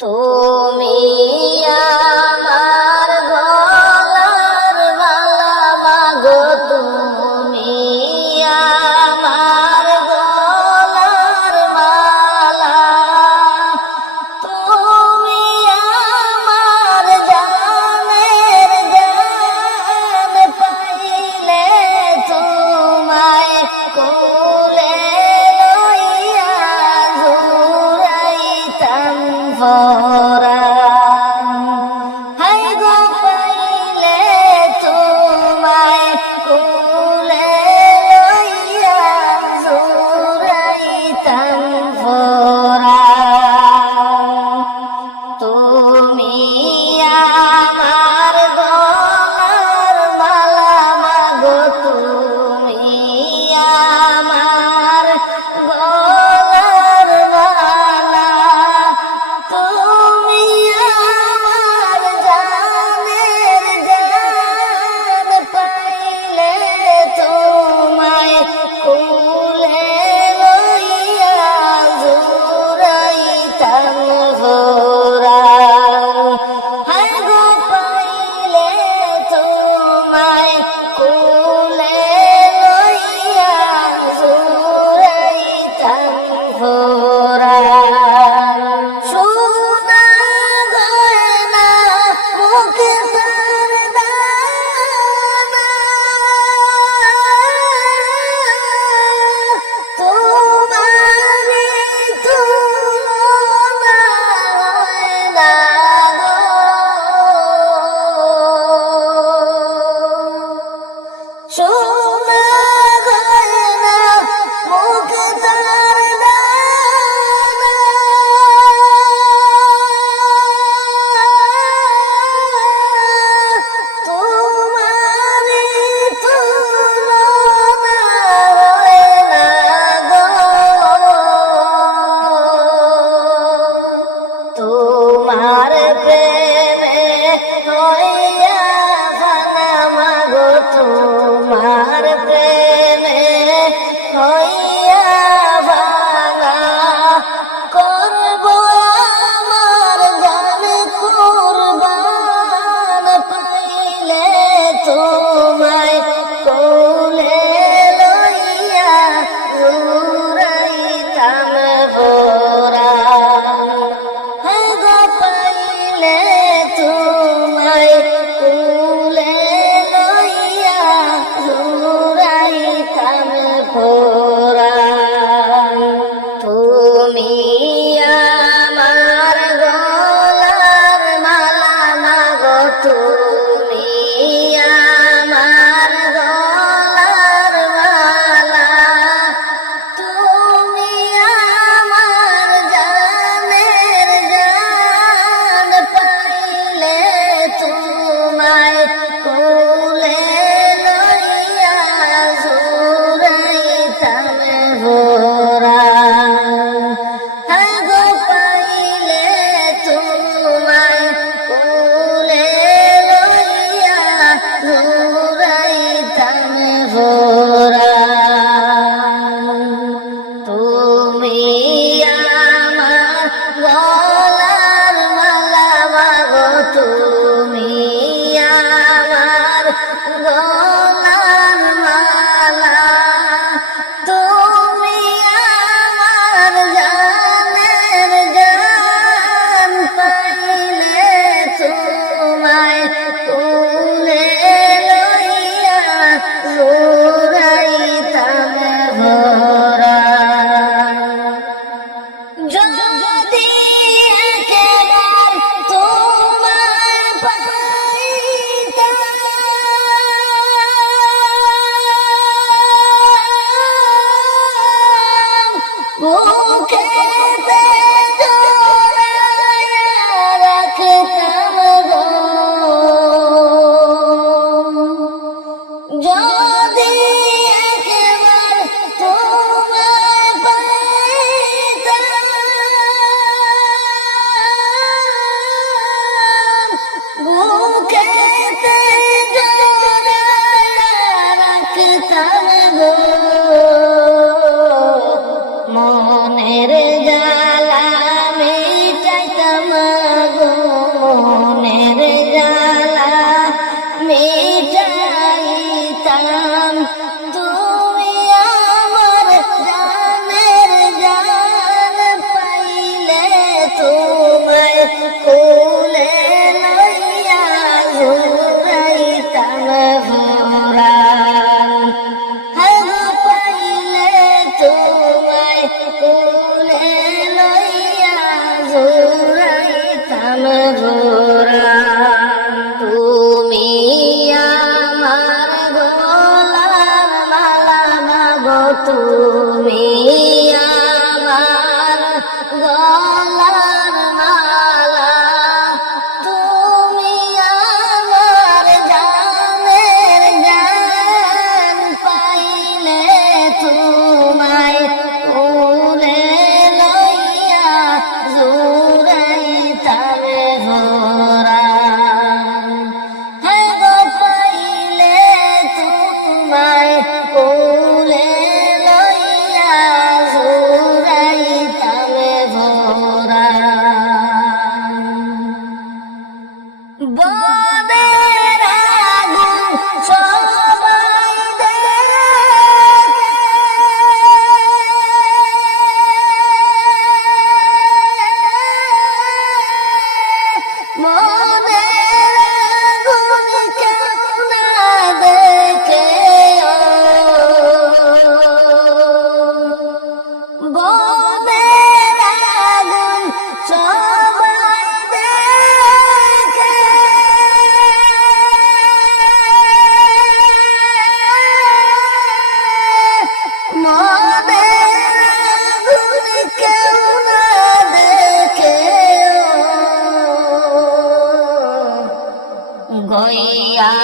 তুমি আমার গলার মালা মাগো, তুমি আমার গলার মালা, তুমি আমার জানের জান, পাইলে তোমায় কোলে লইয়া জুড়াইতাম পরাণ। হাই গো পাইলে তোমায় কোলে লইয়া জুড়াইতাম পরাণ। তুমি আমার গলার মালা মাগো, তুমি আমার গলার মালা, তুমি তোমায় কোলে লইয়া জুড়াইতাম ভরান। হাগো পাইলে তোমায় কোলে লইয়া জুড়াইতাম ভরান। তুমি আমার গলার মালা মাগো, তুমি আমার গলার মালা, তুমি আমার জানের জান। পাইলে তোমায় কোলে লইয়া জুড়াইতাম ভরান। হায় গো পাইলে তোমায় কোলে লইয়া জুড়াইতাম ভরান। বনের আগুন সবাই দেখে, মনের আগুন কেউ না দেখে, বনের আগুন সবাই দেখে, মনের আগুন কেউ না দেখে, গইয়া